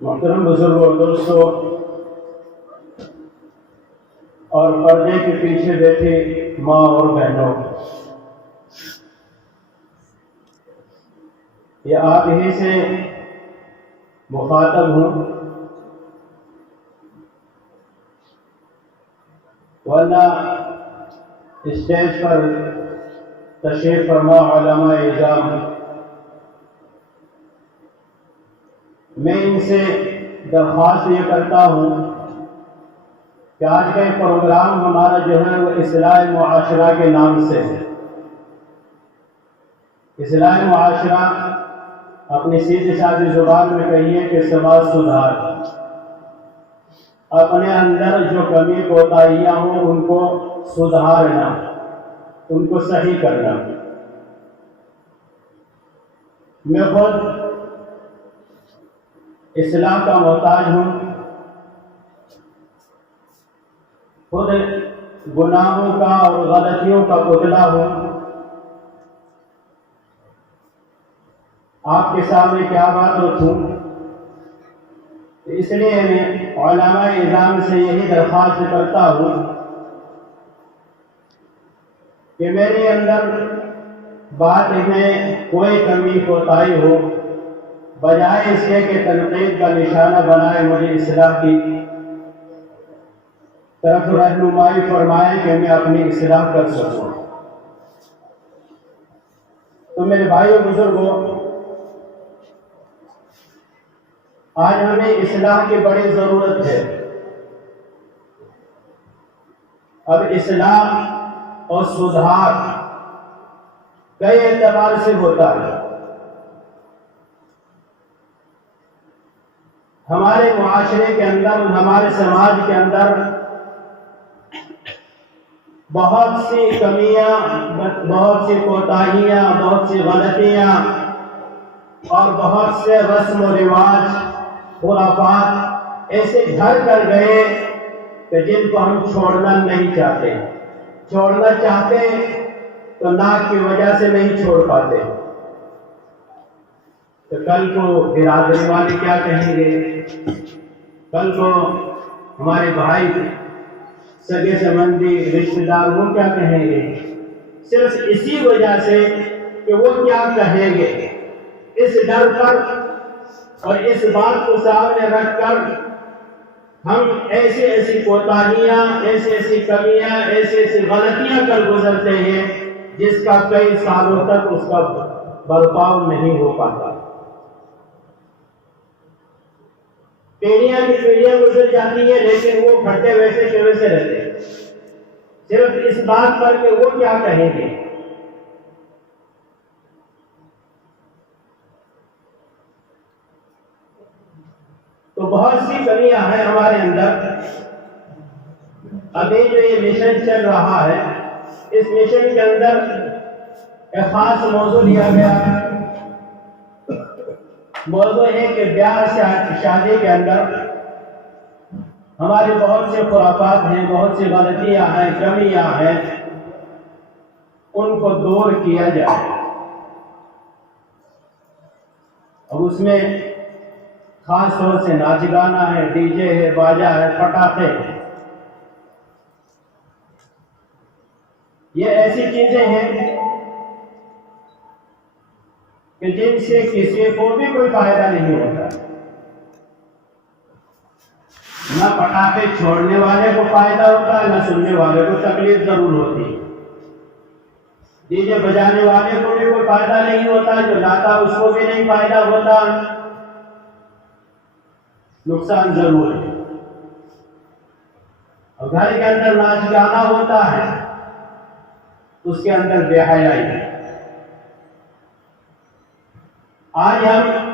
मोहतरम बुजुर्ग और दोस्तों और पर्दे के पीछे बैठे माँ और बहनों, ये आप ही से मुखातब हूँ, वरना स्टेज पर तशरीफ फरमा उलमा इज़ाम, मैं इनसे दरख्वास्त ये करता हूँ कि आज का प्रोग्राम हमारा जो है वो इस्लाह मुआशरा के नाम से है। इस्लाह मुआशरा अपनी सीधी सादी जुबान में कहिए कि समाज सुधार, अपने अंदर जो कमी कोताहियाँ हों उनको सुधारना, उनको सही करना। मैं खुद इस्लाह का मोहताज हूँ, खुद गुनाहों का और गलतियों का पुतला हूँ। आपके सामने क्या बात रखूँ, इसलिए मैं उलमा इज़ाम से यही दरख्वास्त करता हूँ कि मेरे अंदर बात में कोई कमी कोताही हो, बजाय इसके कि तनकीद का निशाना बनाए, मुझे इस्लाह की तरफ रहनुमाई फरमाए कि मैं अपनी इस्लाह कर सकूँ। तो मेरे भाइयों बुजुर्गों, आज हमें इस्लाह की बड़ी ज़रूरत है। अब इस्लाह और सुधार कई एतबार से होता है। हमारे मुआशरे के अंदर, हमारे समाज के अंदर बहुत सी कमियां, बहुत सी कोताहियां, बहुत सी गलतियां और बहुत से रस्म व रिवाज, खुराफात ऐसे घर कर गए कि जिनको हम छोड़ना नहीं चाहते। छोड़ना चाहते तो नाक की वजह से नहीं छोड़ पाते। तो कल को बिरादरी वाले क्या कहेंगे, कल को हमारे भाई, सगे संबंधी, रिश्तेदार वो क्या कहेंगे, सिर्फ इसी वजह से कि वो क्या कहेंगे, इस डर पर और इस बात को सामने रखकर हम ऐसी ऐसी कोताहियां, ऐसी ऐसी कमियां, ऐसी ऐसी गलतियां कर गुजरते हैं जिसका कई सालों तक उसका बर्ताव नहीं हो पाता। पीढ़ियां की पीढ़ियां गुजर जाती है, लेकिन वो फटे वैसे के वैसे रहते हैं, सिर्फ इस बात पर कि वो क्या कहेंगे। तो बहुत सी कमियां हैं हमारे अंदर। अभी जो ये मिशन चल रहा है, इस मिशन के अंदर एक खास मौजू लिया गया है। मौजू है कि ब्याह शादी के अंदर हमारे बहुत से खुराफात हैं, बहुत सी गलतियां हैं, कमियां हैं। उनको दूर किया जाए। अब उसमें खास तौर से नाच गाना है, डीजे है, बाजा है, पटाखे हैं। ये ऐसी चीजें हैं कि जिनसे किसी को भी कोई फायदा नहीं होता। न पटाखे छोड़ने वाले को फायदा होता है, न सुनने वाले को तकलीफ जरूर होती है। डीजे बजाने वाले को भी कोई फायदा नहीं होता, जो लाता उसको भी नहीं फायदा होता, नुकसान जरूर है। और घर के अंदर नाच गाना होता है, उसके अंदर बेहयाई है। आज हम,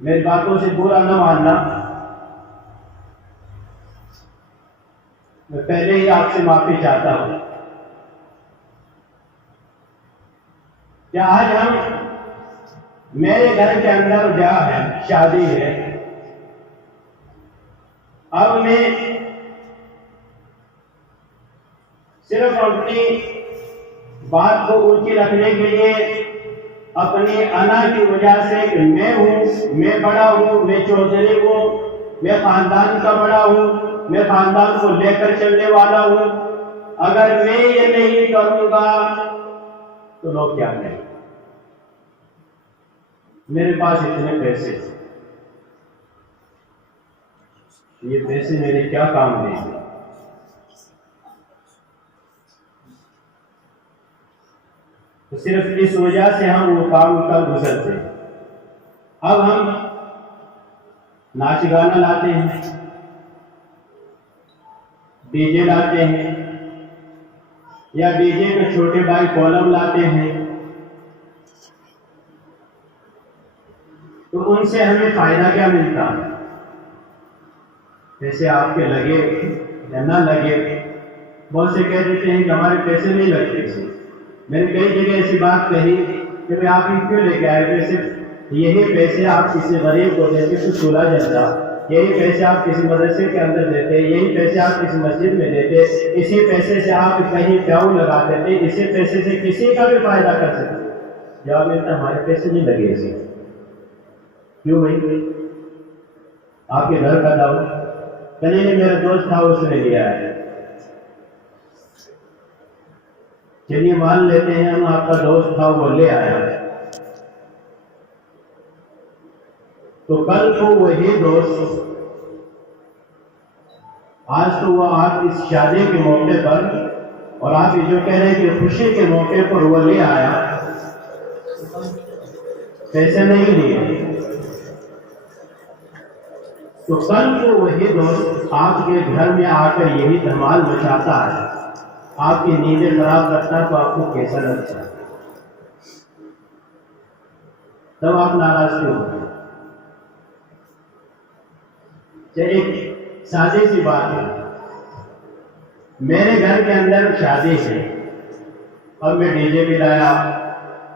मेरी बातों से बुरा न मानना, मैं पहले ही आपसे माफी चाहता हूं कि आज हम, मेरे घर के अंदर ब्याह है, शादी है, अब मैं सिर्फ अपनी बात को ऊंची रखने के लिए, अपनी अना की वजह से कि मैं हूं, मैं बड़ा हूं, मैं चौधरी हूं, मैं खानदान का बड़ा हूं, मैं खानदान को लेकर चलने वाला हूं, अगर मैं ये नहीं करूंगा तो लोग क्या कहेंगे? मेरे पास इतने पैसे, ये पैसे मेरे क्या काम देंगे? तो सिर्फ इस वजह से हम वो काम कर गुजरते। अब हम नाच गाना लाते हैं, डीजे लाते हैं, या डीजे के छोटे भाई कॉलम लाते हैं, तो उनसे हमें फायदा क्या मिलता? पैसे आपके लगे या ना लगे, बहुत से कह देते हैं कि हमारे पैसे नहीं लगते। मैंने कई जगह ऐसी बात कही कि भाई आप क्यों लेके आए पैसे? यही पैसे आप किसी गरीब को देते तो चूल्हा जलता, यही पैसे आप किसी मदरसे के अंदर देते, यही पैसे आप किसी मस्जिद में देते, इसी पैसे से आप कहीं प्याऊ लगाते थे, इसी पैसे से किसी का भी फायदा कर सकते। जवाब मिलता हमारे पैसे नहीं लगे इसे। क्यों भाई? आपके घर का दाऊ नहीं, मेरा दोस्त था उसने लिया है। चलिए मान लेते हैं हम आपका दोस्त था वो ले आया, तो कल को वही दोस्त, आज तो वो आप इस शादी के मौके पर, और आप ये जो कह रहे हैं कि खुशी के मौके पर वो ले आया, पैसे नहीं लिए, तो कल को वही दोस्त आपके घर में आकर यही धमाल मचाता है, आपकी नींदें खराब करता है, तो आपको कैसा लगता है? तब आप नाराज क्यों होते? एक सादी सी बात है, मेरे घर के अंदर शादी है, अब मैं डीजे भी लाया,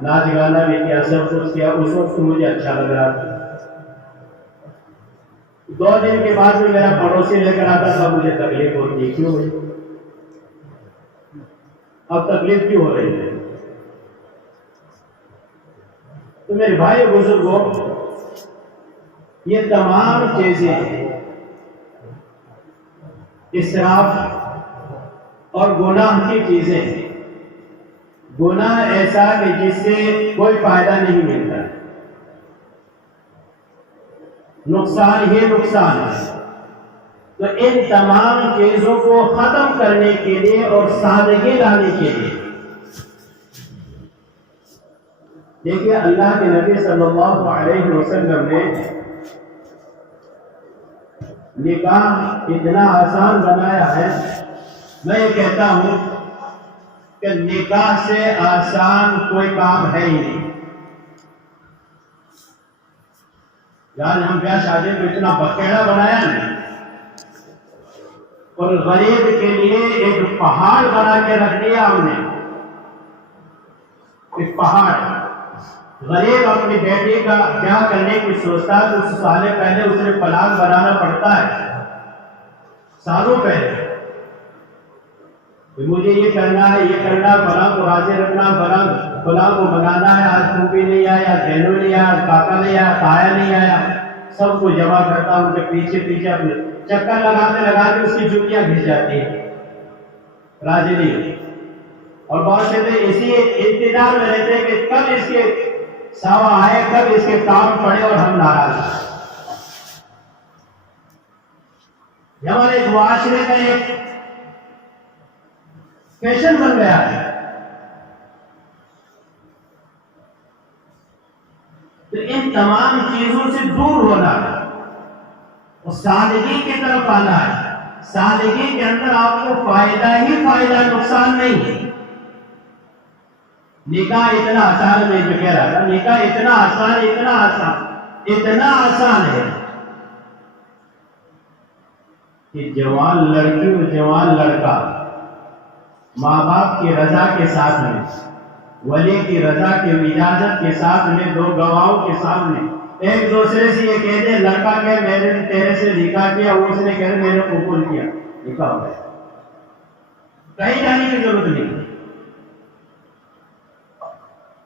नाच गाना भी किया, सब कुछ किया, उस वक्त मुझे अच्छा लग रहा था। 2 दिन के बाद में मेरा पड़ोसी लेकर आता था, मुझे तकलीफ होती। क्यों भाई? अब तकलीफ क्यों हो रही है? तो मेरे भाई बुजुर्गों, ये तमाम चीजें इसराफ और गुनाह की चीजें, गुनाह ऐसा कि जिससे कोई फायदा नहीं मिलता, नुकसान ही नुकसान है। तो इन तमाम चीजों को खत्म करने के लिए और सादगी लाने के लिए, देखिए अल्लाह के नबी सल्लल्लाहु अलैहि वसल्लम ने निकाह इतना आसान बनाया है। मैं ये कहता हूं कि निकाह से आसान कोई काम है ही नहीं। यार हम ब्याह शादी को इतना बखेड़ा बनाया ना, और गरीब के लिए एक पहाड़ बना के रख दिया हमने। एक पहाड़, गरीब अपनी बेटी का ब्याह करने की सोचता है तो उससे साल पहले उसे प्लान बनाना पड़ता है, सालों पहले। कि मुझे ये करना है, ये करना, फलां को राजी रखना, फलां को मनाना है, आज तुम भी नहीं आया, बहनों नहीं आया, काका नहीं आया, ताया नहीं आया, सबको जमा करता उनके पीछे पीछे अपने चक्कर लगाते लगाते उसकी जुतियां घिस जाती है, राजी नहीं। और बहुत से तो इसी इंतजार में रहते हैं कि कब इसके सावा आए, कब इसके काम पड़े और हम नाराज हैं। हमारे एक मुआशरे का एक फैशन बन गया है। तो इन तमाम चीजों से दूर होना और सादगी की तरफ आना है। सादगी के अंदर आपको फायदा ही फायदा, नुकसान नहीं है। निकाह इतना आसान, मैं जो कह रहा था, निकाह इतना आसान, इतना आसान, इतना आसान है कि जवान लड़की और जवान लड़का माँ बाप की रजा के साथ में, वली की रजा की इजाजत के साथ में, दो गवाहों के सामने एक दूसरे से ये कह दे, लड़का कहे मैंने तेरे से निकाह किया, वो उसने कह मैंने कबूल किया, निकाह हो गया, कहीं जाने की जरूरत नहीं।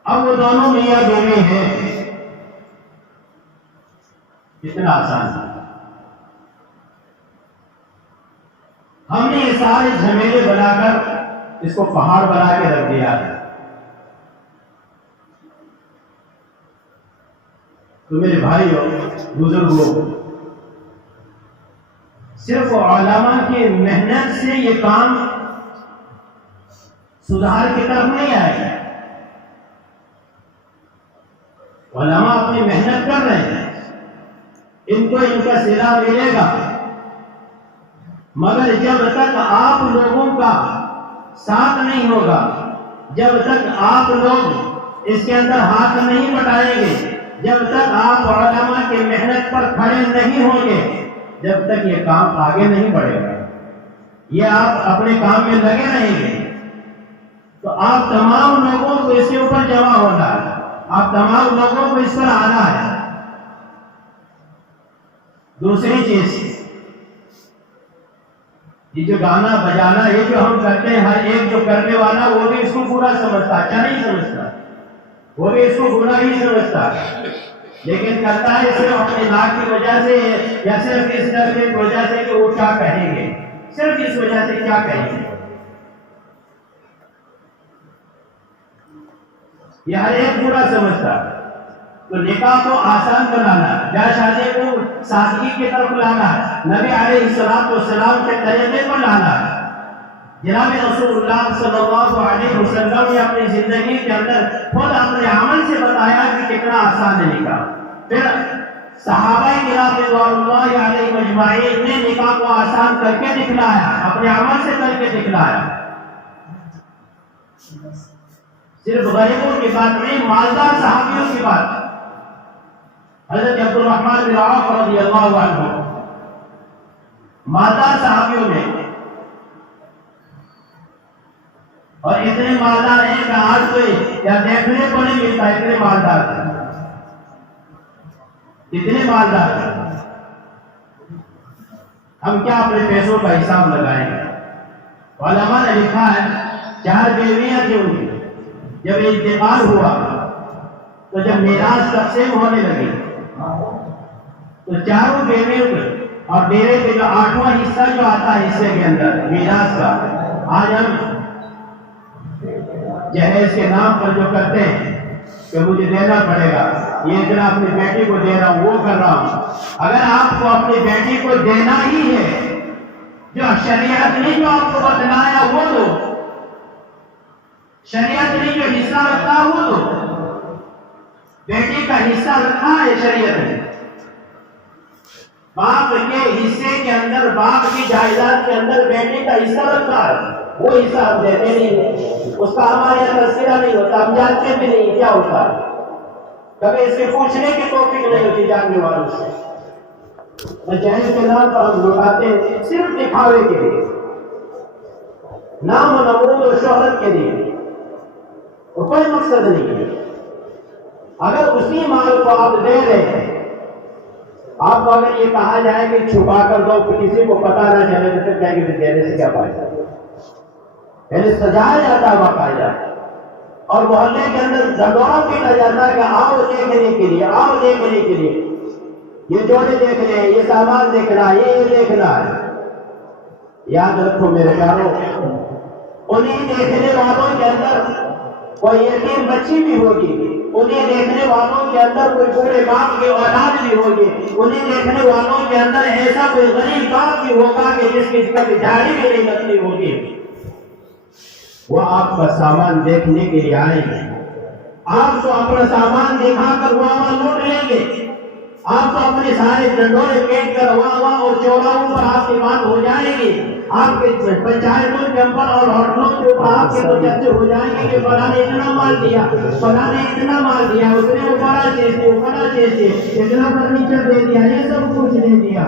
अब वो दोनों मियां बीवी हैं, कितना आसान है। हमने ये सारे झमेले बनाकर इसको पहाड़ बना के रख दिया है। तो मेरे भाइयों, बुजुर्गों, सिर्फ उलमा की मेहनत से ये काम सुधार की तरफ नहीं आएगा। उलमा अपनी मेहनत कर रहे हैं, इनको इनका सिला मिलेगा, मगर जब तक आप लोगों का साथ नहीं होगा, जब तक आप लोग इसके अंदर हाथ नहीं बटाएंगे, जब तक आप उलमा की मेहनत पर खड़े नहीं होंगे, जब तक ये काम आगे नहीं बढ़ेगा। ये आप अपने काम में लगे रहेंगे तो आप तमाम लोगों को इसके ऊपर जमा होना है, आप तमाम लोगों को इस पर आना है। दूसरी चीज, ये जो गाना बजाना, ये जो हम करते हैं, हर एक जो करने वाला वो भी इसको पूरा समझता, अच्छा नहीं समझता, वो भी इसको बुरा ही समझता, लेकिन करता है सिर्फ अपने नाक की वजह से, या सिर्फ इस डर की वजह से कि वो क्या कहेंगे, सिर्फ इस वजह से क्या कहेंगे। ये हर एक बुरा समझता। तो निकाह को आसान बनाना, ब्याह शादी को सादगी की तरफ लाना, नबी अलैहिस्सलाम के तरीके पर लाना। जनाब रसूलुल्लाह सल्लल्लाहु अलैहि वसल्लम ने अपनी जिंदगी के अंदर खुद अपने अमल से बताया कि कितना आसान है निकाह। फिर सहाबाए किराम रिज़वानुल्लाहि अलैहिम अजमाईन ने निकाह को आसान करके दिखलाया, अपने अमल से करके दिखलाया। सिर्फ गरीबों की बात नहीं, मालदार सहाबियों की बात। हज़रत अब्दुर्रहमान बिन औफ रज़ियल्लाहु अन्हु मालदार सहाबियों में, और इतने मालदार हैं कि आज कोई या देखने को नहीं मिलता, इतने मालदार थे, इतने मालदार थे। हम क्या अपने पैसों का हिसाब लगाएंगे। उलमा ने लिखा है 4 बेवियां थी उनकी। जब इंतकाल हुआ तो जब मीरास तकसीम होने लगी तो चारों बेवियों को और मेरे के जो 8वां हिस्सा जो आता है हिस्से के अंदर मीरास का, आज हम जहेज के नाम पर जो करते हैं कि मुझे देना पड़ेगा, ये इतना अपनी बेटी को दे रहा हूं, वो कर रहा हूं। अगर आपको अपनी बेटी को देना ही है, जो शरीयत ने जो आपको बतलाया वो दो, शरीयत ने जो हिस्सा रखा वो दो। बेटी का हिस्सा रखा है शरीयत ने, बाप के हिस्से के अंदर, बाप की जायदाद के अंदर बेटी का हिस्सा रखा है, वो हिस्सा हम देते नहीं है, उसका हमारे यहाँ तस्करा नहीं होता, हम जानते भी नहीं क्या होता है, कभी इसके पूछने की तौफीक नहीं होती जानने वालों से। जहेज के नाम पर हम लुटाते हैं सिर्फ दिखावे के लिए, नाम और नमूद और शोहरत के लिए, और कोई मकसद नहीं है। अगर उसी माल को आप दे रहे हैं, आपको अगर ये कहा जाए कि छुपा कर दो, किसी को पता ना चले, तो फिर कहेंगे देने से क्या फायदा। यानी सजाया जाता है बाकायदा, और मोहल्ले के अंदर झगड़ा पीटा जाता है कि आओ देखने के लिए, आओ देखने के लिए, ये जोड़े देखने हैं, ये सामान देखना है, ये देखना है। याद रखो मेरे प्यारों, उन्हीं देखने वालों के अंदर कोई यतीम बच्ची भी होगी, उन्हें देखने वालों के अंदर कोई बूढ़े बाप की औलाद भी होगी, उन्हें देखने वालों के अंदर ऐसा कोई गरीब बाप भी होगा कि जिसकी कभी झाड़ी भी नहीं लगती होगी। वो आपका सामान देखने के लिए आएंगे, आपको अपना सामान दिखाकर वहां लूट लेंगे, आपको अपने सारे डंडोरे पेट कर वहां और चौराहों पर आपकी बात हो जाएगी, आपके पंचायतों के ऊपर और होटलों के ऊपर आपके तो चर्चे हो जाएंगे कि फला ने इतना माल दिया, फला ने इतना माल दिया, उसने वो बड़ा चीज दी, वो बड़ा चीज दी, इतना फर्नीचर दे दिया, ये सब कुछ दे दिया।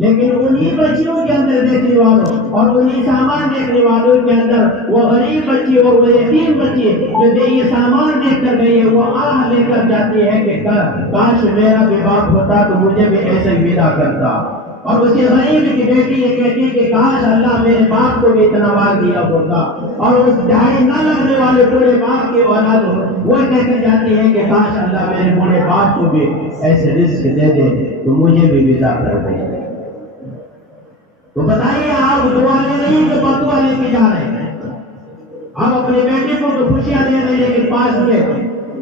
लेकिन उन्हीं बच्चियों के अंदर देखने वालों और उन्हीं सामान देखने वालों के अंदर वो गरीब बच्ची और वो यतीम बच्ची जो ये सामान देख कर गई है, वो आह लेकर जाती है कि काश मेरा भी बाप होता तो मुझे भी ऐसे विदा करता। और उसी गरीब की बेटी ये कहती है कि काश अल्लाह मेरे बाप को भी इतना माल दिया होता, और उस झाड़ी न लगने वाले बूढ़े बाप की औलाद वो कहकर जाती है कि काश अल्लाह मेरे बूढ़े बाप को भी ऐसे रिस्क दे दे तो मुझे भी विदा कर दे। तो बताइए, आप दुआ ले नहीं तो बदुआ लेके जा रहे हैं। आप अपने बेटे को तो खुशियां दे रहे हैं, लेकिन पास में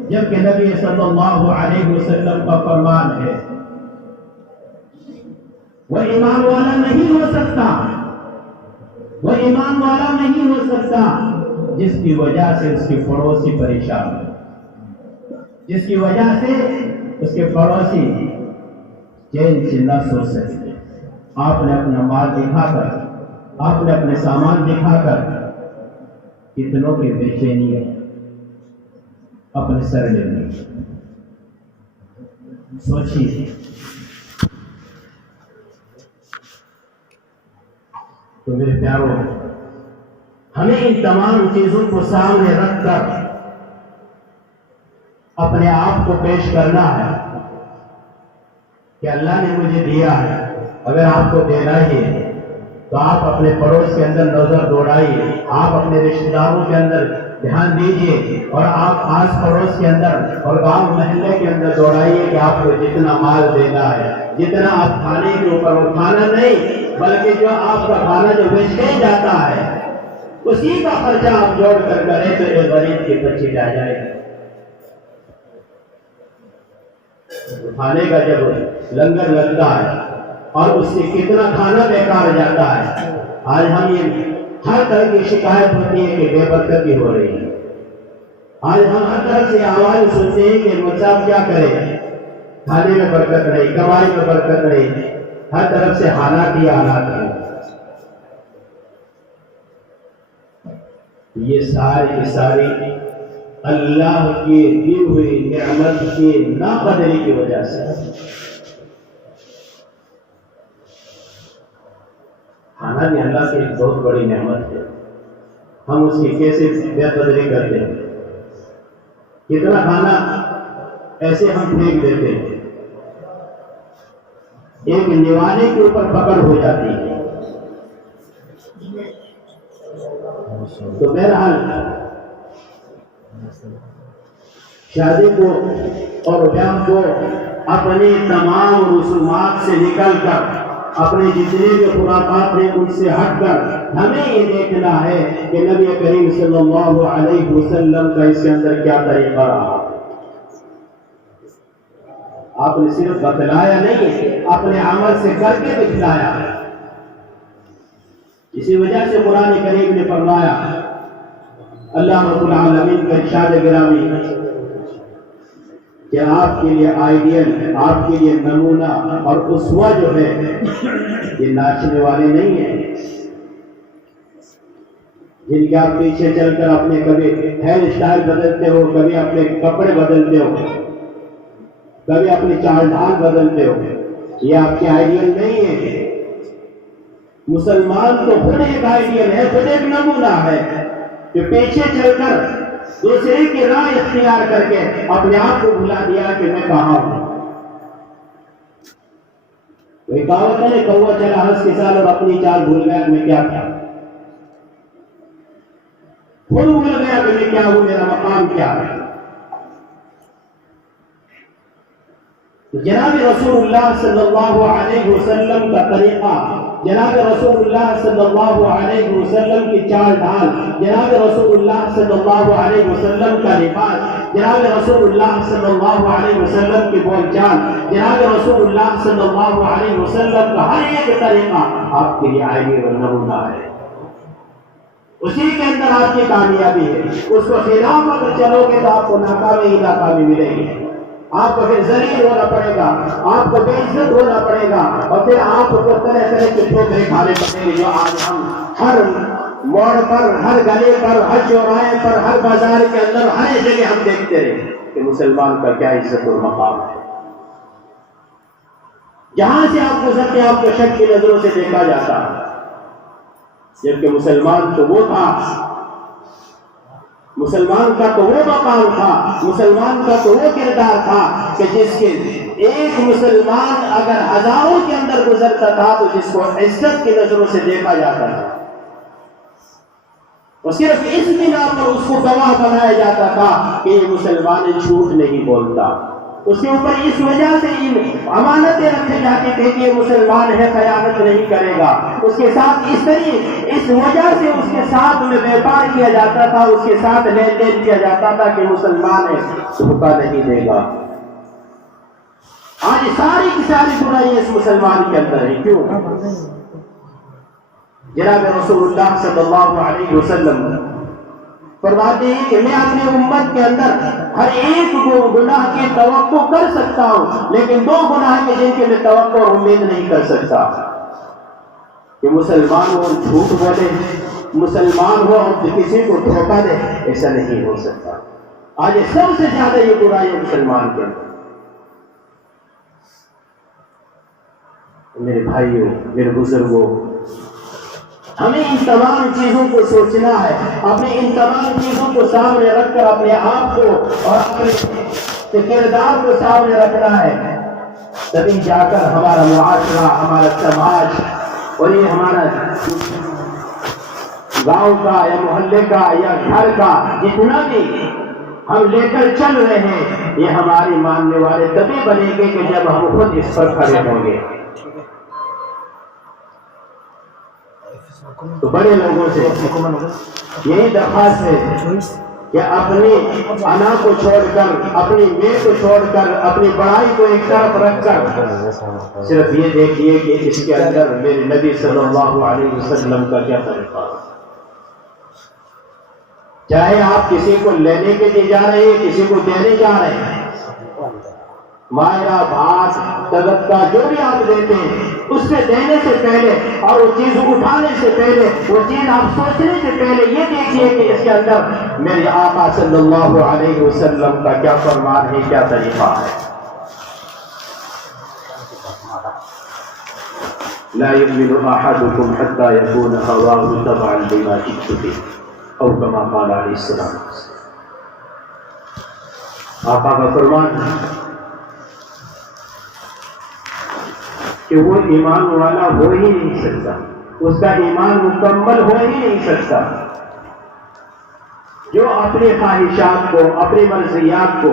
जबकि नबी सल्लल्लाहु अलैहि वसल्लम का फरमान है वह ईमान वाला नहीं हो सकता, वह ईमान वाला नहीं हो सकता जिसकी वजह से उसके पड़ोसी परेशान हो, जिसकी वजह से उसके पड़ोसी चैन से न सो सके। आपने अपना माल दिखाकर, आपने अपने सामान दिखाकर कितनों की बेचैनी अपने सर ले ली। सोचिए, तो मेरे प्यारों, हमें इन तमाम चीजों को सामने रखकर अपने आप को पेश करना है कि अल्लाह ने मुझे दिया है, अगर आपको देना ही है तो आप अपने पड़ोस के अंदर नजर दौड़ाइए, आप अपने रिश्तेदारों के अंदर ध्यान दीजिए, और आप आस पड़ोस के अंदर और गांव महल्ले के अंदर दौड़ाइए कि आपको जितना माल देना है, जितना आप खाने के ऊपर, वो खाना नहीं बल्कि जो आपका खाना जो वेस्टेज जाता है उसी का खर्चा आप जोड़ कर करें तो एक गरीब की बच्ची रह जाएगी। खाने का जब लंगर लगता है और उससे कितना खाना बेकार जाता है। आज हम ये हर तरह की शिकायत होती है कि बेबरकती हो रही है। आज हम हर तरह से आवाज सुनते हैं कि मुझे क्या करें, खाने में बरकत नहीं, कमाई में बरकत नहीं, हर तरफ से हालात ही हालात है। ये सारी अल्लाह की दी हुई नेमत की नाकदरी की वजह से। खाना भी अल्लाह की एक बहुत बड़ी नेमत है, हम उसकी कैसे बेकदरी करते हैं। कितना खाना ऐसे हम फेंक देते हैं, एक निवाले के ऊपर पकड़ हो जाती है। तो बहरहाल शादी को और ब्याह को अपने तमाम रसूमात से निकलकर, अपने जितने भी खुराफात हैं उनसे हटकर हमें ये देखना है कि नबी करीम सल्लल्लाहु अलैहि वसल्लम का इसके अंदर क्या तरीका रहा। आपने सिर्फ बतलाया नहीं, अपने अमल से करके दिखलाया। इसी वजह से कुरान करीम ने फरमाया, अल्लाह रब्बुल आलमीन का इरशाद गिरामी कि आपके लिए आइडियल, आपके लिए नमूना और उसवा जो है ये नाचने वाले नहीं है, जिनके आप पीछे चलकर अपने कभी हेयर स्टाइल बदलते हो, कभी अपने कपड़े बदलते हो, कभी अपनी चाल ढाल बदलते हो, ये आपके आइडियल नहीं है। मुसलमान तो खुद एक आइडियल है, खुद एक नमूना है कि पीछे चलकर दूसरे की राह इख्तियार करके अपने आप को भुला दिया कि मैं कहां हूं। वही कहावत है, कौवा चला हंस के साल और अपनी चाल भूल गया मैं क्या था। खुद भूल गया कि मैं क्या हूं, मेरा मकाम क्या है। जनाब रसूलुल्लाह सल्लल्लाहु अलैहि वसल्लम का तरीका, जनाब रसूलुल्लाह सल्लल्लाहु अलैहि वसल्लम की चाल ढाल, जनाब रसूलुल्लाह सल्लल्लाहु अलैहि वसल्लम का लिबास, जनाब रसूलुल्लाह सल्लल्लाहु अलैहि वसल्लम की बोलचाल, जनाब रसूलुल्लाह सल्लल्लाहु अलैहि वसल्लम का हर एक तरीका आपके लिए आईने और नमूना है। उसी के अंदर आपकी कामयाबी है। उसको खिलाफ अगर चलोगे तो आपको नाकामी ही नाकामी मिलेगी। आपको फिर जलील होना पड़ेगा, आपको बेइज्जत होना पड़ेगा, और फिर आपको तरह तरह के ठोकरे खाने पड़ेंगे जो आज हम हर मोड़ पर, हर गले पर, हर चौराहे पर, हर बाजार के अंदर, हर जगह हम देखते रहे कि मुसलमान का क्या इज्जत और मकाम है। जहां से आप गुजरते हैं आपको शक की नजरों से देखा जाता है, जबकि मुसलमान तो वो था, मुसलमान का तो वो मकाम था, मुसलमान का तो वो किरदार था कि जिसके एक मुसलमान अगर हजारों के अंदर गुजरता था तो जिसको इज्जत की नजरों से देखा जाता था, और सिर्फ इस बिना पर उसको गवाह बनाया जाता था कि ये मुसलमान झूठ नहीं बोलता। उसके ऊपर इस वजह से अमानतें रखी जाती थी कि ये मुसलमान है, खयानत नहीं करेगा। उसके साथ इस वजह से उसके साथ में व्यापार किया जाता था, उसके साथ लेन देन किया जाता था कि मुसलमान है, धोखा नहीं देगा। आज सारी की सारी बुराई इस मुसलमान के अंदर है। क्यों? जनाब रसूलुल्लाह सल्लल्लाहु अलैहि वसल्लम फरमाते हैं कि मैं अपने उम्मत के अंदर हर एक गुनाह की तवक्को कर सकता हूं, लेकिन दो गुनाह के जिनके मैं तवक्को और उम्मीद नहीं कर सकता, कि मुसलमान हो झूठ बोले, मुसलमान हो और किसी को धोखा दे, ऐसा नहीं हो सकता। आज सबसे ज्यादा ये बुराई है मुसलमान के अंदर। मेरे भाइयों, मेरे बुजुर्गों, हमें इन तमाम चीजों को सोचना है, अपने इन तमाम चीजों को सामने रखकर अपने आप को और अपने किरदार को सामने रखना है, तभी जाकर हमारा मुआशरा, हमारा समाज और ये हमारा गांव का या मोहल्ले का या घर का जितना भी हम लेकर चल रहे हैं, ये हमारे मानने वाले तभी बनेंगे कि जब हम खुद इस पर खड़े होंगे। तो बड़े लोगों से यही दरख्वास्त है कि अपनी अना को छोड़कर, अपनी मैं को छोड़कर, अपनी बड़ाई को एक तरफ रखकर सिर्फ ये देखिए कि इसके अंदर मेरे नबी सल्लल्लाहु अलैहि वसल्लम का क्या तरीका। चाहे आप किसी को लेने के लिए जा रहे हैं, किसी को देने जा रहे हैं, मायरा, भात, सदका जो भी आप देते हैं, उससे देने से पहले और वो चीज उठाने से पहले, वो चीज आप सोचने से पहले ये देखिए कि इसके अंदर मेरे आका सल्लल्लाहु अलैहि वसल्लम का क्या फरमान है, क्या तरीका है। ला युमिनु अहदुकुम हत्ता यकून हवाहु तबअन लिमा जिअतु बिही औ कमा क़ाल अलैहिस्सलाम। आका का फरमान कि वो ईमान वाला हो ही नहीं सकता, उसका ईमान मुकम्मल हो ही नहीं सकता जो अपनी ख्वाहिशात को, अपनी मर्जियात को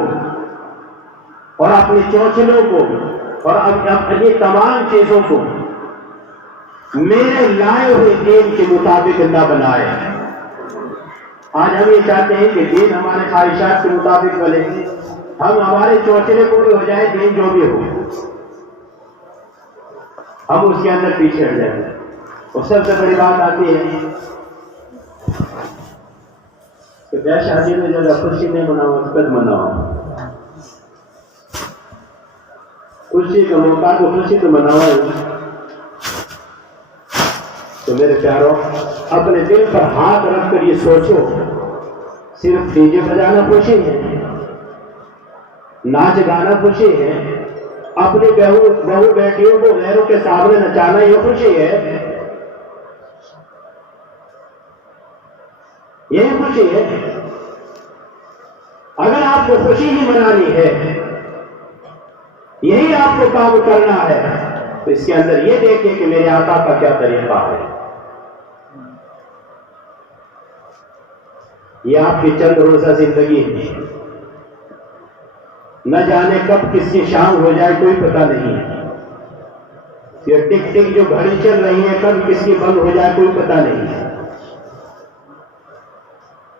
और अपने चौचलों को और अपनी तमाम चीजों को मेरे लाए हुए दीन के मुताबिक न बनाए। आज हम ये चाहते हैं कि दीन हमारे ख्वाहिशात के मुताबिक बने, हम हमारे चौचले पूरे हो जाए, दीन जो भी हो हम उसके अंदर पीछे हट जाएंगे। और सबसे बड़ी बात आती है कि ब्याह शादी में जब खुशी नहीं मनाओ, कद मनाओ। खुशी का मौका तो खुशी तो मनाओ। तो मेरे प्यारों, अपने दिल पर हाथ रखकर ये सोचो, सिर्फ डीजे बजाना खुशी है, नाच गाना खुशी है, अपनी बहू बेटियों को गैरों के सामने नचाना ये खुशी है, यही खुशी है। अगर आपको खुशी ही मनानी है, यही आपको काम करना है, तो इसके अंदर ये देखिए कि मेरे आका का क्या तरीका है। ये आपकी चंद रोजा जिंदगी है, न जाने कब किसकी शाम हो जाए कोई पता नहीं है। ये टिक टिक जो घड़ी चल रही है कब किसकी बंद हो जाए कोई पता नहीं है,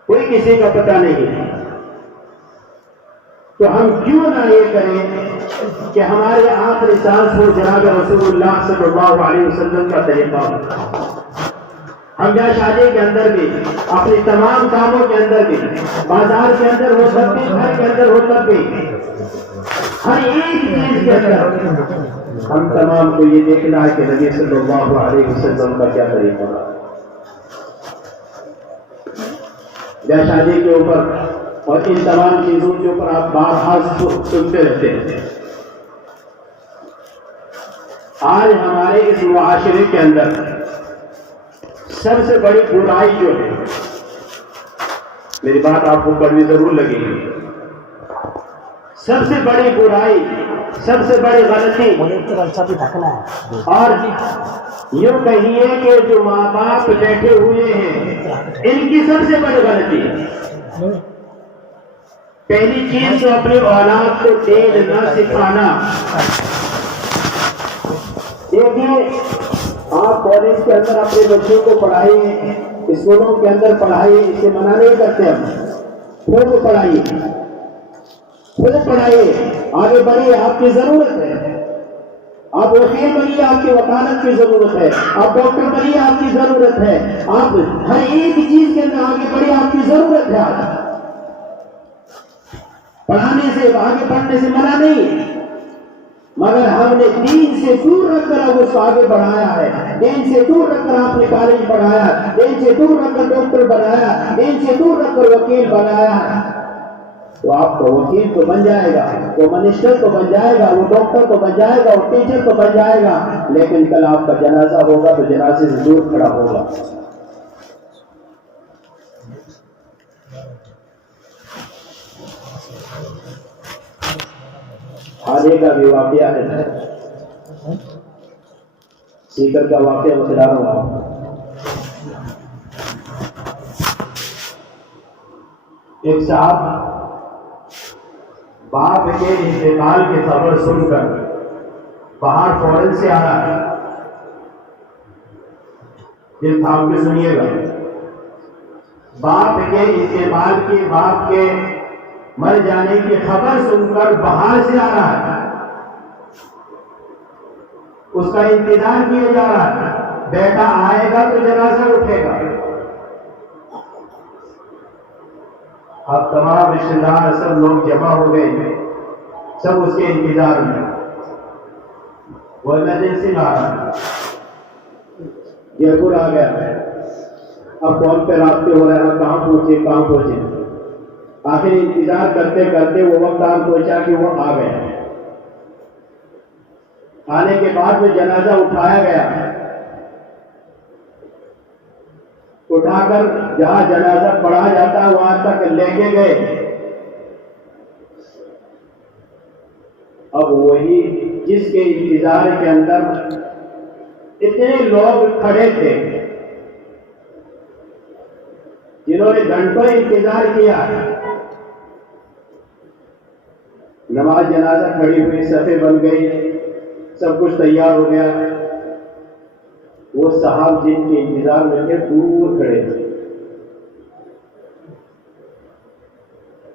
कोई किसी का पता नहीं है। तो हम क्यों ना ये करें कि हमारे आखिरी सांस हो जनाब रसूलुल्लाह सल्लल्लाहु अलैहि वसल्लम का तरीका हो। हम ब्याह शादी के अंदर भी, अपने तमाम कामों के अंदर भी, बाजार के अंदर हो तब भी, घर के अंदर हो तब भी, हर एक चीज के अंदर हम तमाम को ये देखना है कि नबी सल्लल्लाहु अलैहि वसल्लम का क्या तरीका है। ब्याह शादी के ऊपर और इन तमाम चीजों के ऊपर आप बार सुनते रहते हैं। आज हमारे इस मुआशरे के अंदर सबसे बड़ी बुराई जो है, मेरी बात आपको कड़वी जरूर लगेगी, सबसे बड़ी बुराई, सबसे बड़ी गलती, और यूं कहिए कि जो माँ बाप बैठे हुए हैं इनकी सबसे बड़ी गलती, पहली चीज तो अपने औलाद को दीन न सिखाना। देखिए, आप कॉलेज के अंदर अपने बच्चों को पढ़ाइए, स्कूलों के अंदर पढ़ाइए, इसे मना नहीं करते हम, खूब पढ़ाइए, खुद पढ़ाइए, आगे बढ़िए, आपकी जरूरत है। आप वकील बनिए, आपकी वकालत की जरूरत है। आप डॉक्टर बनिए, आपकी जरूरत है। आप हर एक चीज के अंदर आगे बढ़िए, आपकी जरूरत है। आज पढ़ाने से, आगे बढ़ने से मना नहीं, मगर हमने दीन से दूर रखकर अब उसको आगे बढ़ाया है। दीन से दूर रखकर आपने कॉलेज पढ़ाया, दीन से दूर रखकर डॉक्टर बनाया, दीन से दूर रखकर वकील बनाया, तो आपका वकील तो बन जाएगा, वो मिनिस्टर तो बन जाएगा, वो डॉक्टर तो बन जाएगा, वो टीचर तो बन जाएगा, लेकिन कल आपका जनाजा होगा तो जनाजे से दूर खड़ा होगा। आगे का भी वाकया है, सीकर का वाकया बता रहा हूं आपको। एक साहब बाप के इंतकाल की खबर सुनकर बाहर फौरन से आ रहा है। दिल थाम के सुनिएगा, बाप के इंतकाल की, बाप के मर जाने की खबर सुनकर बाहर से आ रहा है, उसका इंतजार किया जा रहा है, बेटा आएगा तो जनाजा उठेगा। अब तमाम रिश्तेदार सब लोग जमा हो गए, सब उसके इंतजार में। वो इमरजेंसी में आ रहा है, जयपुर आ गया है, अब फोन पे रास्ते हो रहे हैं, कहाँ पहुंचे कहाँ पहुंचे। आखिर इंतजार करते करते वो वक्त आम पहुंचा कि वो आ गया। आने के बाद में जनाजा उठाया गया, उठाकर जहां जनाजा पढ़ा जाता वहां तक लेके गए। अब वही जिसके इंतजार के अंदर इतने लोग खड़े थे, जिन्होंने घंटों इंतजार किया, नमाज जनाजा खड़ी हुई, सफे बन गई, सब कुछ तैयार हो गया, वो साहब जिनके इंतजार में थे दूर खड़े थे,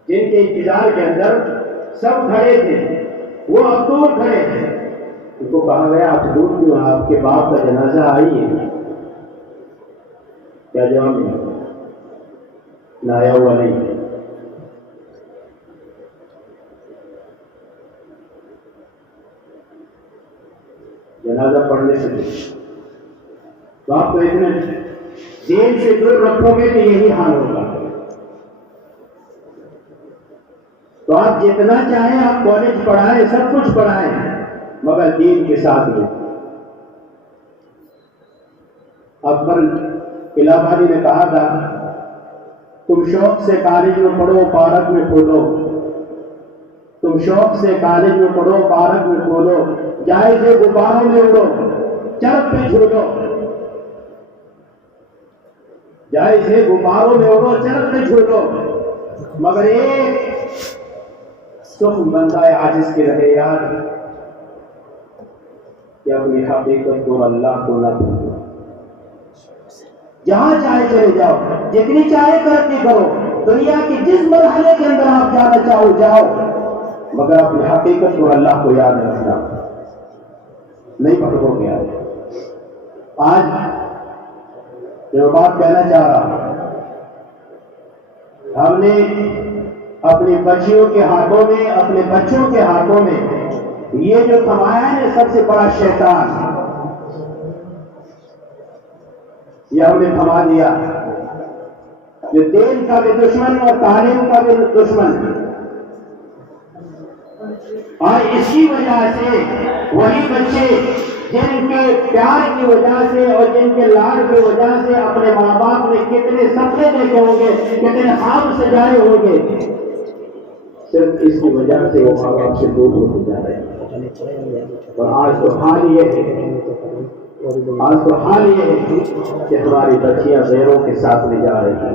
जिनके इंतजार के अंदर सब खड़े थे, वो अब दूर खड़े थे। उनको कहा गया आप दूर क्यों, आपके बाप का जनाजा आई है? क्या जवाब मिला? लाया हुआ नहीं है। जनाजा पढ़ने से तो आपको इतने दीन से दूर रखोगे तो यही हाल होगा। तो आप जितना चाहें आप कॉलेज पढ़ाएं, सब कुछ पढ़ाएं, मगर दीन के साथ में। अकबर इलाहाबादी ने कहा था, तुम शौक से कॉलेज में पढ़ो, पार्क में कूदो, तुम शौक से कॉलेज में पढ़ो, पार्क में कूदो, जायजे गुब्बारों में उड़ो, चरख पे झूलो, जाहिर से गुब्बारों में उड़ो, चरख में झूलो, मगर एक सुख बंदा आजिज के रहे यार कि अपनी हकीकत को अल्लाह को ना भूलो। जहां चाहे चले जाओ, जितनी चाहे तरक्की करो, दुनिया के जिस मरहले के अंदर आप जाना चाहो जाओ, मगर अपनी हकीकत को अल्लाह को याद रखना, नहीं भटकोगे। आज जो बात कहना चाह रहा हूं, हमने अपनी बच्चियों के हाथों में, अपने बच्चों के हाथों में ये जो थमाया है सबसे बड़ा शैतान, ये हमने थमा दिया, जो दीन का भी दुश्मन और तालीम का भी दुश्मन। और इसकी वजह से वही बच्चे जिनके प्यार की वजह से और जिनके लाड की वजह से अपने माँ बाप ने कितने सपने देखे होंगे, कितने ख्वाब सजाए होंगे, सिर्फ इसकी वजह से वो माँ बाप से दूर होते जा रहे हैं। और आज तो हाल ये है कि हमारी बच्चियां गैरों के साथ में जा रही हैं।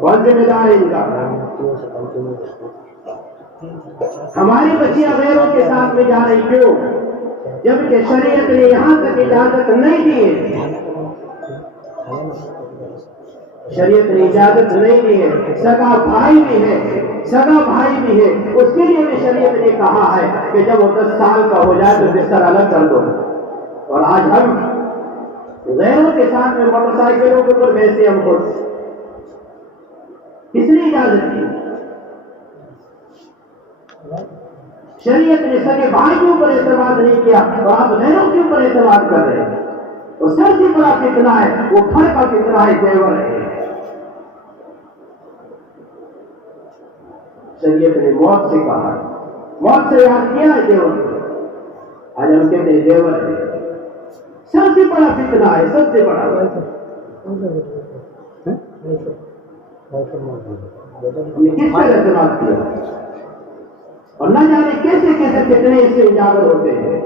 कौन जिम्मेदार है इनका? हमारी बच्चियां गैरों के साथ में जा रही, क्यों? जबकि शरीयत ने यहां तक इजाजत नहीं दी है, शरीयत ने इजाजत नहीं दी है। सगा भाई भी है, सगा भाई भी है, उसके लिए भी शरीयत ने कहा है कि जब वो 10 साल का हो जाए तो बिस्तर अलग कर दो। और आज हम गैरों के साथ में मोटरसाइकिलों के ऊपर बैठते, हम खुद किसने इजाजत दी? शरीयत ने सगे भाई के ऊपर एतमाद नहीं किया और आप गैरों के ऊपर एतमाद कर रहे हैं। और सबसे बड़ा फितना है, वो घर का फितना है, जेवर है। शरीयत ने मौत से कहा, मौत से याद किया है जेवर को। आज हम कहते हैं जेवर है, सबसे बड़ा फितना है, सबसे बड़ा। हमने किस तरह एतमाद किया और न जाने कैसे कैसे कितने इससे उजागर होते हैं।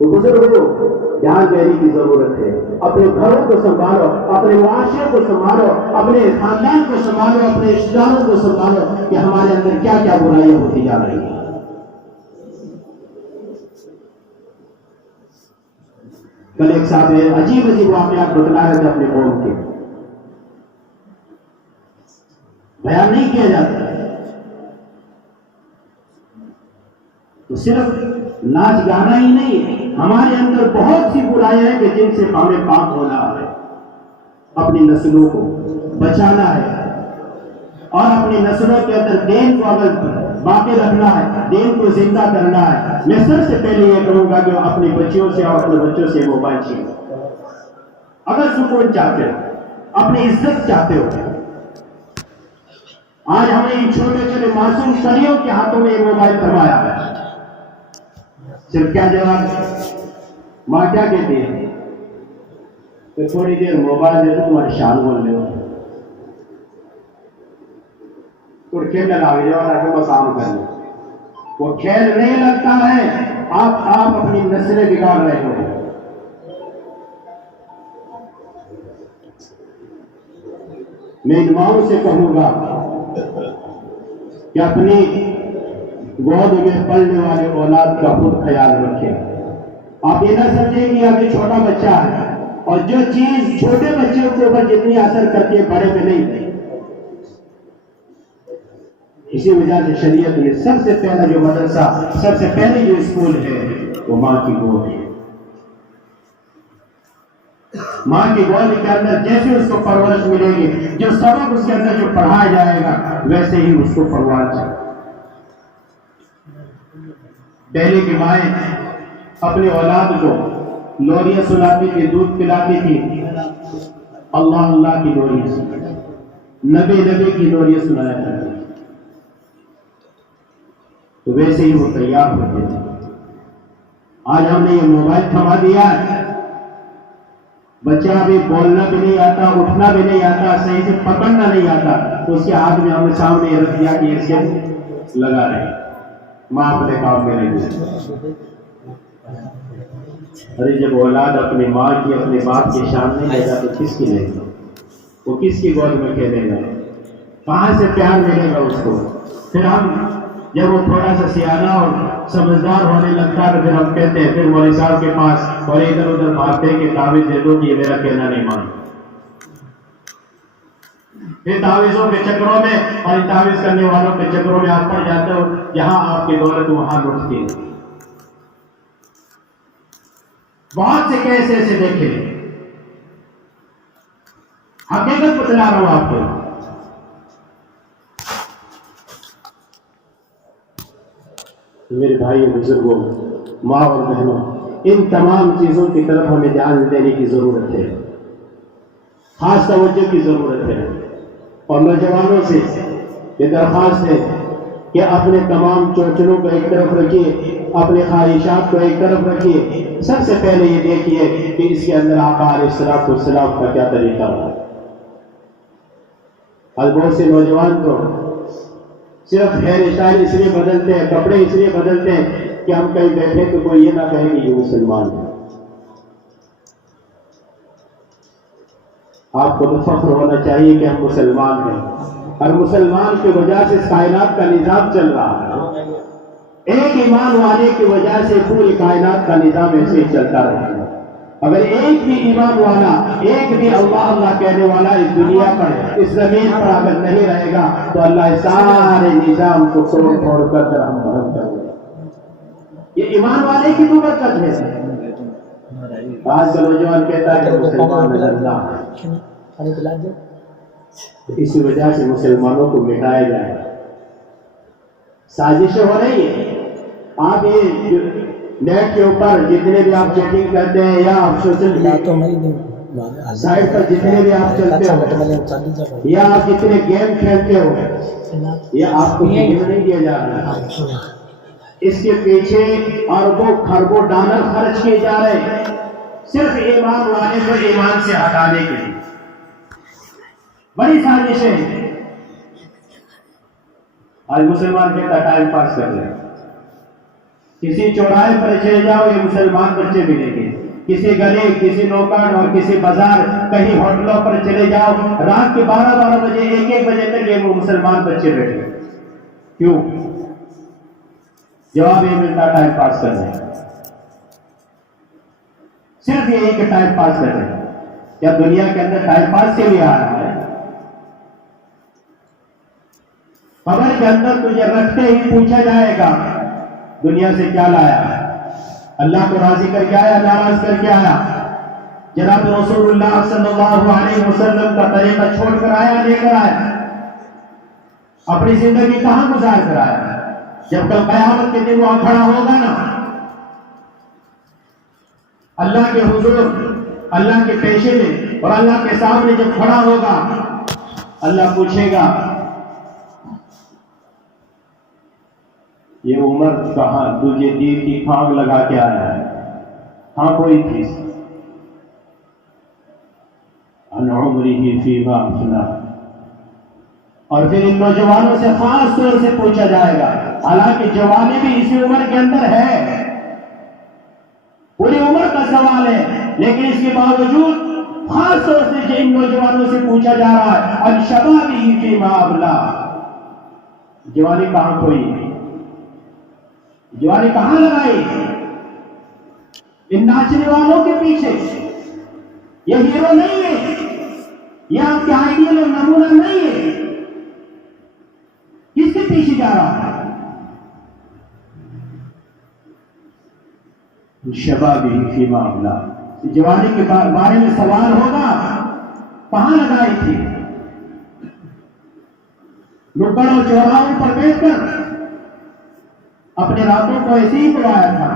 तो बुजुर्गों, ध्यान देने की जरूरत है। अपने घरों को संभालो, अपने मुआशरे को संभालो, अपने खानदान को संभालो, अपने रिश्तेदारों को संभालो कि हमारे अंदर क्या क्या बुराइयां होती जा रही हैं। कल एक साहब ने अजीब अजीब वाकयात बतला रहे थे अपने कौम के, बयान नहीं किया जाता। तो सिर्फ नाच गाना ही नहीं है, हमारे अंदर बहुत सी बुराइयां हैं कि जिनसे हमें पाक होना है। अपनी नस्लों को बचाना है और अपनी नस्लों के अंदर दीन को अगर बाकी रखना है, दीन को जिंदा करना है। मैं सबसे पहले ये कहूंगा कि अपनी बच्चियों से और अपने बच्चों से मोबाइल छीनो। अगर सुकून चाहते हो, अपनी इज्जत चाहते हो, आज हमने इन छोटे छोटे मासूम कलियों के हाथों में ये मोबाइल थमाया है। सिर्फ क्या जवाब, माँ क्या कहती है कि थोड़ी देर मोबाइल दे दो, तुम्हारी शान बोल रहे हो, तो खेलने लगे जाओ, आगे बस काम कर लो। वो खेल नहीं लगता है, आप अपनी नस्लें बिगाड़ रहे हो। मैं इन माओं से कहूंगा कि अपनी गोद में पलने वाले औलाद का खुद ख्याल रखें। आप ये ना समझें कि अभी छोटा बच्चा है और जो चीज छोटे बच्चों के ऊपर जितनी असर करती है बड़े में नहीं। इसी वजह से शरीयत ने सबसे पहला जो मदरसा, सबसे पहले जो स्कूल है वो माँ की गोद है। माँ की गोद के अंदर जैसे उसको परवरिश मिलेगी, जो सबक उसके अंदर जो पढ़ाया जाएगा वैसे ही उसको परवरिश। पहले की माएँ अपने औलाद को लोरियां सुनाती थी, दूध पिलाती थी, अल्लाह अल्लाह की लोरियां सुनाती, नबी नबी की लोरियां सुनाया करती, तो वैसे ही वो तैयार होते थे। आज हमने ये मोबाइल थमा दिया, बच्चा अभी बोलना भी नहीं आता, उठना भी नहीं आता, सही से पकड़ना नहीं आता, तो उसके हाथ में हमने सामने रख दिया कि इससे लगा रहे, माँ अपने काम में नहीं। अरे जब औलाद अपनी माँ की अपने बाप के सामने लेगा तो किसकी लेगा? वो किसकी गोद में खेलेगा? कहाँ से प्यार मिलेगा उसको? फिर हम जब वो थोड़ा सा सियाना और समझदार होने लगता है तो फिर हम कहते हैं, फिर मौलवी साहब के पास और इधर उधर भागते हैं कि तावीज दे दो कि ये मेरा कहना नहीं मान। फिर तावीजों के चक्रों में और तावीज करने वालों के चक्रों में आप पड़ जाते हो, जहां आपकी दौलत वहां लुटती है। बहुत से केस ऐसे देखे, हकीकत बतला रहा हूं आपको। मेरे भाइयों बुजुर्गों, माँ और बहनों, इन तमाम चीजों की तरफ हमें ध्यान देने की जरूरत है, खास तवज्जो की जरूरत है। और नौजवानों से ये दरख्वास्त है कि अपने तमाम चोचलों को एक तरफ रखिए, अपने ख्वाहिशात को एक तरफ रखिए। सबसे पहले ये देखिए कि इसके अंदर आका अलैहिस्सलाम का क्या तरीका है। आज बहुत से नौजवान तो सिर्फ हेयर स्टाइल इसलिए बदलते हैं, कपड़े इसलिए बदलते हैं कि हम कहीं बैठे तो कोई ये ना कहे कि ये मुसलमान है। आपको तो फख्र होना चाहिए कि हम मुसलमान हैं, और मुसलमान की वजह से कायनात का निजाम चल रहा है। एक ईमान वाले की वजह से पूरी कायनात का निजाम ऐसे ही चलता रहेगा। अगर एक भी ईमान वाला, एक भी अल्लाह अल्लाह कहने वाला इस दुनिया पर, इस जमीन पर अगर नहीं रहेगा तो अल्लाह सारे निजाम को तोड़ फोड़ कर हम भरम करेंगे। ये ईमान वाले की तो बरकत है। आज का नौजवान कहता है कि मुसलमान अल्लाह है, इसी वजह से मुसलमानों को मिटाया जाए। साजिशें हो रही है। आप ये नेट के ऊपर जितने भी आप चैटिंग करते हैं या आप सोशल साइट पर जितने भी आप चलते हो या आप जितने गेम खेलते हो, या आपको गेम नहीं दिया जा रहा है। इसके पीछे अरबों खरबों डॉलर खर्च किए जा रहे हैं सिर्फ ईमान वाले को ईमान से हटाने के लिए। बड़ी साजिशें। आज मुसलमान कहता टाइम पास कर रहे हैं। किसी चौराहे पर चले जाओ ये मुसलमान बच्चे मिलेंगे, किसी गली, किसी नौकान और किसी बाजार, कहीं होटलों पर चले जाओ, रात के 12-12 बजे 1-1 बजे तक ये वो मुसलमान बच्चे बैठे। क्यों? जवाब ये मिलता टाइम पास कर रहे हैं, सिर्फ ये एक टाइम पास कर रहे हैं। क्या दुनिया के अंदर टाइम पास के लिए आ रहा है? कब्र के अंदर तुझे रखते ही पूछा जाएगा दुनिया से क्या लाया, अल्लाह को राजी करके आया, नाराज करके आया। जनाब रसूलुल्लाह सल्लल्लाहु अलैहि वसल्लम का तरीका छोड़कर आया, लेकर आया, अपनी जिंदगी कहां गुजार कर आया। जब कल कयामत के दिन वहां खड़ा होगा ना, अल्लाह के हुजूर, अल्लाह के पेशे में और अल्लाह के सामने जब खड़ा होगा, अल्लाह पूछेगा ये उम्र कहां तुझे दीन की खाक लगा के आया है, कहां कोई थी? अनउमरिही फीमा अफना। और फिर इन नौजवानों से खास तौर से पूछा जाएगा, हालांकि जवानी भी इसी उम्र के अंदर है, पूरी उम्र का सवाल है, लेकिन इसके बावजूद खास तौर से इन नौजवानों से पूछा जा रहा है अनशबाबी फीमा अबला। जवानी कहां कोई, जवानी कहां लगाई? इन नाचने वालों के पीछे। यह हीरो नहीं है, यह आपके आइडियल और नमूना नहीं है। किसके पीछे जा रहा है? शबाबी फी मामला। जवानी के बारे में सवाल होगा, कहां लगाई थी? नुक्कड़ और चौराहों पर बैठकर अपने रातों को ऐसे ही बुलाया था।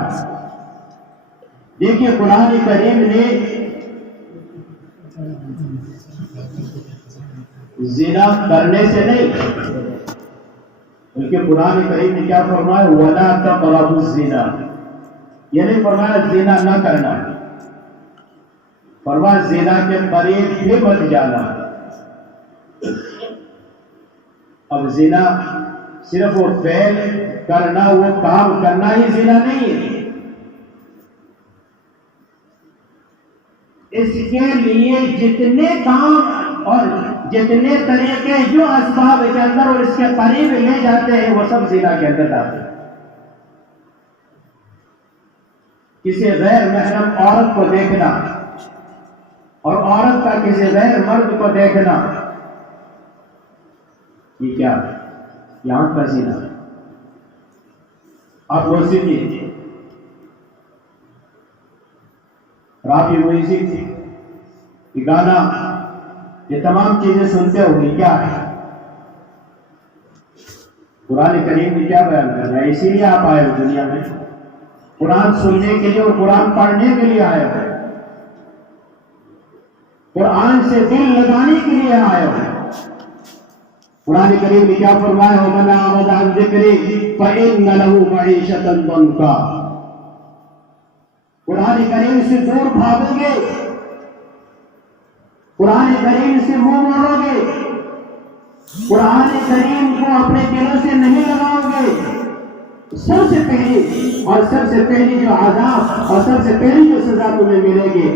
देखिए कुरान करीम ने जिना करने से नहीं, बल्कि कुरान करीम ने क्या फरमाया, वला तक़रबुज़ ज़िना। ये नहीं फरमाया जिना न करना, फरमाया जिना के करीब भी मत जाना। अब जिना सिर्फ वो फेल करना, वो काम करना ही जिना नहीं है। इसके लिए जितने काम और जितने तरीके जो असबाब के अंदर और इसके करीब ले जाते हैं वो सब जिना के अंदर डालते हैं। किसी गैर महरम औरत को देखना और औरत का किसी गैर मर्द को देखना, ये क्या? यहां का जिना। आप मौसीकी राफी म्यूजिक गाना, ये तमाम चीजें सुनते होंगे, क्या है? कुरान करीम में क्या बयान कर रहा है? इसीलिए आप आए हो दुनिया में, कुरान सुनने के लिए और कुरान पढ़ने के लिए आए हो, कुरान से दिल लगाने के लिए आए हो। कुरान करीम में क्या फरमाया? हो मना आमदान जिक्री फ़इन्न लहू मईशतन दंका। कुरान करीम से दूर भागोगे, कुरान करीम से मुंह मोड़ोगे, कुरान करीम को अपने दिलों से नहीं लगाओगे, सबसे पहली और सबसे पहली जो आजाब और सबसे पहली जो सजा तुम्हें मिलेगी,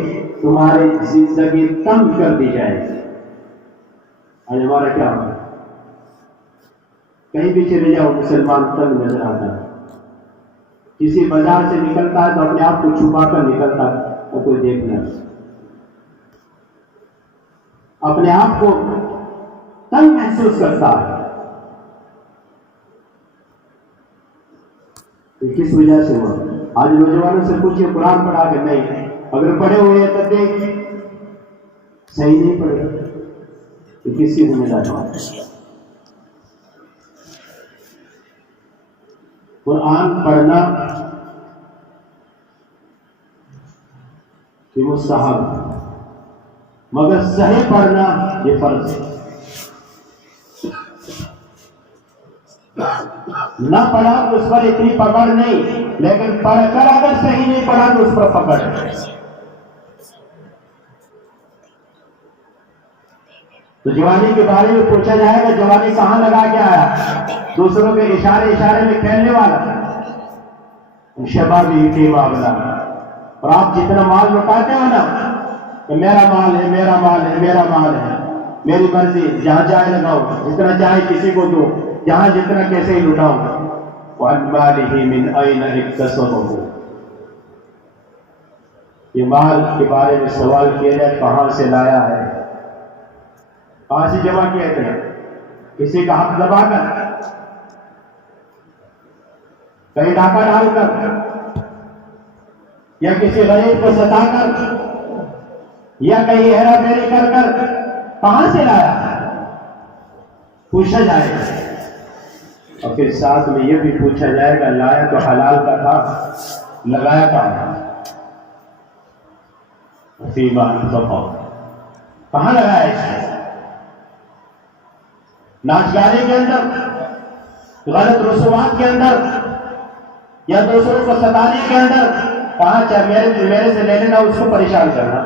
तुम्हारी जिंदगी तंग कर दी जाएगी। आज हमारा क्या होगा? कहीं भी चले जाओ मुसलमान तंग नजर आता है। किसी बाजार से निकलता है तो अपने आप को छुपा कर निकलता है और कोई देख नहीं, अपने आप को तंग महसूस करता है। तो किस वजह से हुआ? आज नौजवानों से पूछिए कुरान पढ़ा के नहीं, अगर पढ़े हुए हैं तब देख, सही नहीं पढ़े तो किसकी जिम्मेदारी? कुरान पढ़ना ये मुस्तहब, मगर सही पढ़ना ये फर्ज है। ना पढ़ा तो उस पर इतनी पकड़ नहीं, लेकिन पढ़कर अगर सही नहीं पढ़ा तो उस पर पकड़ है। तो जवानी के बारे में पूछा जाएगा, जवानी कहां लगा के आया? दूसरों के इशारे इशारे में खेलने वाला, शबाबी के मामला। और आप जितना माल लुटाते हो ना, तो मेरा माल है, मेरा माल है, मेरा माल है, मेरी मर्जी, जहां चाहे लगाओ, जितना चाहे किसी को दो, जहां जितना कैसे ही लुटाओ। ये माल के बारे में सवाल किया जाए, कहां से लाया है, कहां से जमा किया इतना? किसी का हक दबाकर, कहीं डाका डालकर, या किसी गरीब को सताकर, या कहीं हेरा फेरी कर कर, कहां से लाया? पूछा जाएगा। और फिर साथ में यह भी पूछा जाएगा, लाया तो हलाल का था, लगाया कहां? कहां लगाया इसको? नाच गाने के अंदर, गलत रसूमात के अंदर, या दूसरों को सताने के अंदर? कहां? चाहे मेरे से ले लेना, उसको परेशान करना।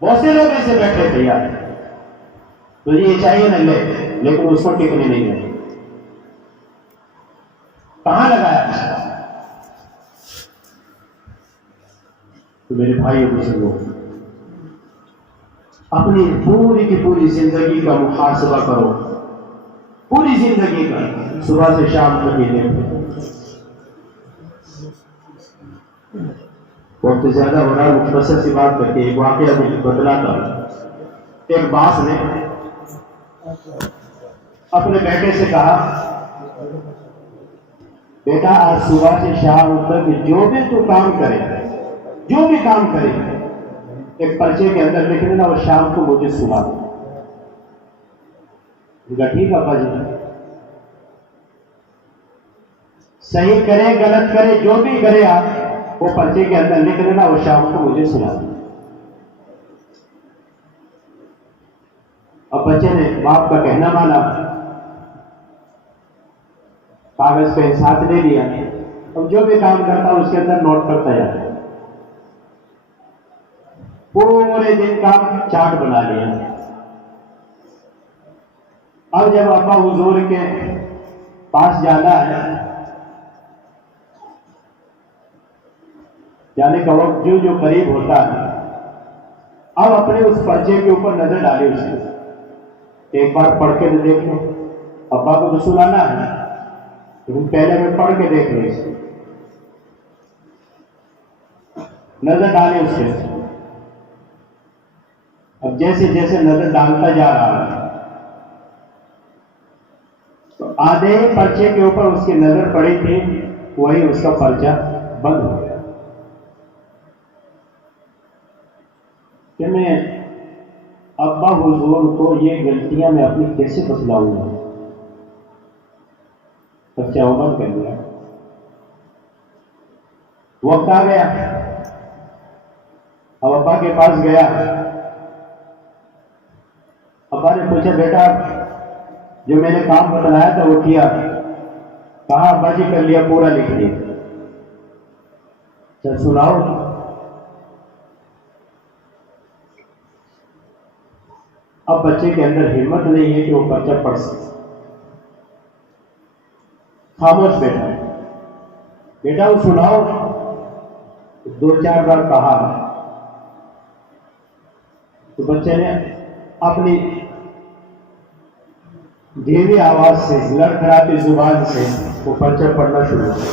बहुत से लोग ऐसे बैठे थे यार, तुझे ये चाहिए ना ले, लेकिन उसको टिकने नहीं है। कहां लगाया? तो मेरे भाई बुजुर्गों, अपनी पूरी की पूरी जिंदगी का मुहासबा करो, पूरी जिंदगी का, सुबह से शाम तक ही देखो। वक्त ज्यादा हो रहा है, मुख्तसर सी बात करके एक वाकया मुझे बतलाता हूं। एक बाप ने अपने बेटे से कहा, बेटा आज सुबह से शाम तक जो भी तू काम करे, जो भी काम करे, एक पर्चे के अंदर लिख लेना और शाम को मुझे सुना दो। ठीक है अब्बा जी, सही करे गलत करे जो भी करे आप, वो पर्चे के अंदर लिख लेना और शाम को मुझे सुना दो। अब बच्चे ने बाप का कहना माना, कागज पेन साथ ले लिया, अब जो भी काम करता उसके अंदर नोट करता जाता। पूरे दिन का चार्ट बना लिया। अब जब अब्बा हुजूर के पास जाना है जाने का वक्त जो जो करीब होता है, अब अपने उस पर्चे के ऊपर नजर डाले उसे एक बार पढ़ के तो देख लो। अब्बा को तो सुनाना है, लेकिन पहले में पढ़ के देख लो इसे, नजर डाले उसके। अब जैसे जैसे नजर डालता जा रहा है तो आधे पर्चे के ऊपर उसकी नजर पड़ी थी, वही उसका पर्चा बंद हो गया कि मैं अब्बा हुजूर को ये गलतियां मैं अपनी कैसे बतलाऊंगा। पर्चा बंद कर दिया। वक्त आ गया, अब अब्बा के पास गया। अब्बा ने पूछा, बेटा जो मैंने काम बतलाया था वो किया? कहा अब्बा जी कर लिया, पूरा लिख दिया। चल सुनाओ। अब बच्चे के अंदर हिम्मत नहीं है कि वो पर्चा पढ़ सके। खामोश बैठा है। बेटा वो सुनाओ। 2-4 बार कहा तो बच्चे ने अपनी धीमी आवाज से, लड़खड़ाती जुबान से वो पर्चा पढ़ना शुरू किया।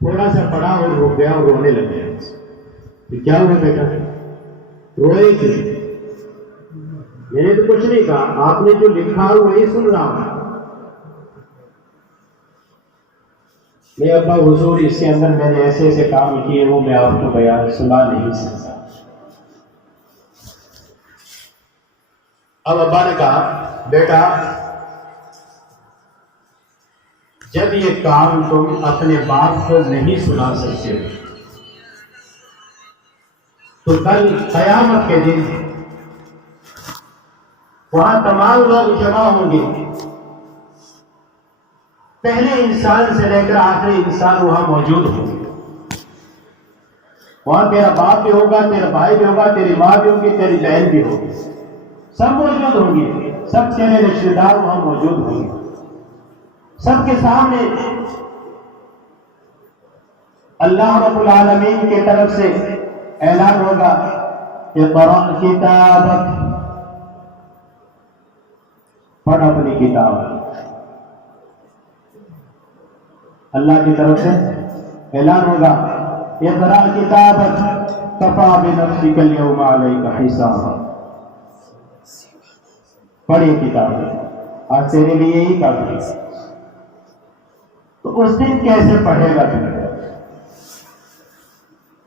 थोड़ा सा पढ़ा और रुक गया और रोने लग गया। क्या हुआ बेटा? रोए थे? मैंने तो कुछ नहीं कहा, आपने जो लिखा है वही सुन रहा हूं मैं। अब्बा हुजूर इसके अंदर मैंने ऐसे ऐसे काम किए, वो मैं आपको बयान सुना नहीं सकता। अब अब्बा ने कहा, बेटा जब ये काम तुम अपने बाप को नहीं सुना सकते तो कल कयामत के दिन वहां तमाम लोग जमा होंगे। पहले इंसान से लेकर आखिरी इंसान वहां मौजूद होंगे। वहां तेरा बाप भी होगा, तेरा भाई भी होगा, तेरी माँ भी होगी, तेरी बहन भी होगी, सब मौजूद होंगे। सब तेरे रिश्तेदार वहां मौजूद होंगे। सबके सामने अल्लाह रब्बुल आलमीन की तरफ से ऐलान होगा, इक़रा किताबक, पढ़ अपनी किताब। अल्लाह की तरफ से ऐलान होगा, इक़रा किताबक कफ़ा बिनफ़्सिकल यौमा अलैका हिसाब। पढ़ी किताब, आज तेरे लिए ही काफी है। तो उस दिन कैसे पढ़ेगा तुम?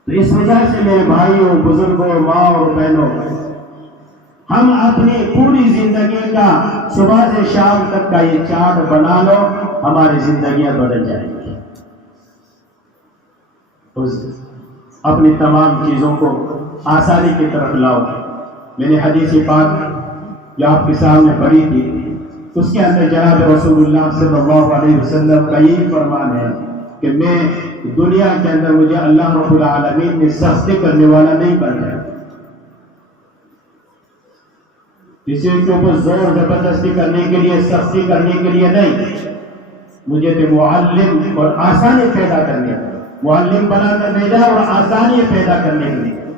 तो इस वजह से मेरे भाइयों, बुजुर्गों, माँ और बहनों, हम अपनी पूरी जिंदगी का सुबह से शाम तक का ये चार्ट बना लो, हमारी जिंदगियां बदल जाएंगी। अपनी तमाम चीजों को आसानी की तरफ लाओ। मैंने हदीस पाक जो आपके सामने पढ़ी थी, उसके अंदर जनाब रसूलुल्लाह सल्लल्लाहु अलैहि वसल्लम का यही फरमान है कि मैं दुनिया के अंदर, मुझे अल्लाह रब्बुल आलमीन ने सख्ती करने वाला नहीं बनाया। किसी के ऊपर जोर जबरदस्ती करने के लिए, सख्ती करने के लिए नहीं। मुझे तो मुअल्लिम और आसानी पैदा करने, मुअल्लिम बनाकर भेजा और आसानी पैदा करने के लिए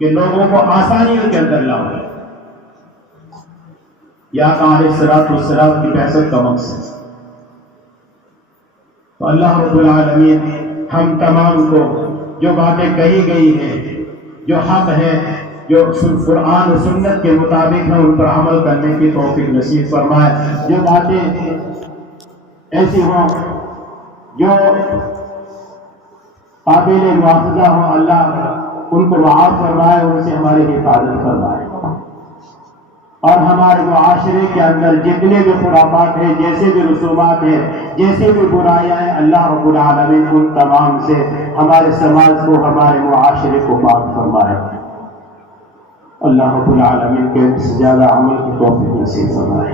कि लोगों को आसानी के अंदर लाओ। या अलैहिस्सलातु वस्सलाम की पैसत का मकसद। तो अल्लाह रब्बुल आलमीन हम तमाम को जो बातें कही गई हैं, जो हक है, जो कुरान और सुन्नत के मुताबिक है, उन पर अमल करने की तौफीक नसीब फरमाए। जो बातें ऐसी हों जो काबिल मुआखज़ा हो, अल्लाह उनको माफ़ फरमाए, उनसे हमारी हिफाजत फरमाए। और हमारे मुआशरे के अंदर जितने भी खुराफात हैं, जैसे भी रसूमात हैं, जैसे भी बुराइयां हैं, अल्लाह रब्बुल आलमीन उन तमाम से हमारे समाज को, हमारे मुआशरे को पाक फरमाए। अल्लाह रब्बुल आलमीन के ज्यादा अमल की तौफीक नसीब फरमाए।